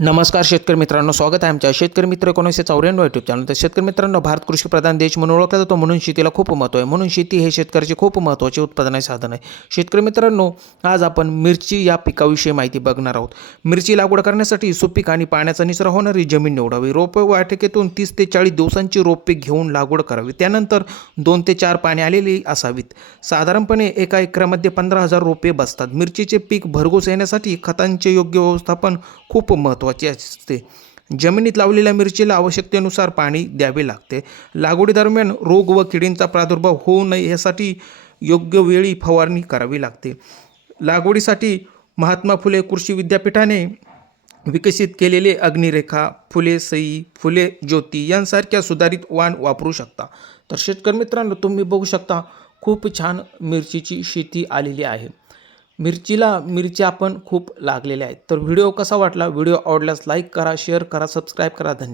नमस्कार शेतकरी मित्रांनो, स्वागत आहे आमच्या शेतकरी मित्र 1994 यूट्यूब चॅनल. तर शेतकरी मित्रांनो, भारत कृषी प्रधान देश म्हणून ओळखला जातो, म्हणून शेतीला खूप महत्त्व आहे. म्हणून शेती हे शेतकऱ्याचे खूप महत्त्वाचे उत्पादनाचे साधन आहे. शेतकरी मित्रांनो, आज आपण मिरची या पिकाविषयी माहिती बघणार आहोत. मिरची लागवड करण्यासाठी सुपीक आणि पाण्याचा निचरा होणारी जमीन निवडावी. रोपे वाटिकेतून 30 ते 40 दिवसांची रोपे घेऊन लागवड करावी. त्यानंतर 2 ते 4 पाने आलेली असावीत. साधारणपणे एका एकरामध्ये 15,000 रोपे बसतात. मिरचीचे पीक भरघोस येण्यासाठी खतांचे योग्य व्यवस्थापन खूप महत्त्वाचे असते. जमिनीत लावलेल्या मिरचीला आवश्यकतेनुसार पाणी द्यावे लागते. लागवडीदरम्यान रोग व किडींचा प्रादुर्भाव होऊ नये यासाठी योग्य वेळी फवारणी करावी लागते. लागवडीसाठी महात्मा फुले कृषी विद्यापीठाने विकसित केलेले अग्निरेखा, फुले सई, फुले ज्योती यांसारख्या सुधारित वाण वापरू शकता. तर शेतकरी मित्रांनो, तुम्ही बघू शकता खूप छान मिरचीची शेती आलेली आहे. मिरच्या आपण खूप लागलेल्या आहेत. तर व्हिडिओ कसा वाटला? व्हिडिओ आवडल्यास लाईक करा, शेअर करा, सबस्क्राईब करा. धन्यवाद.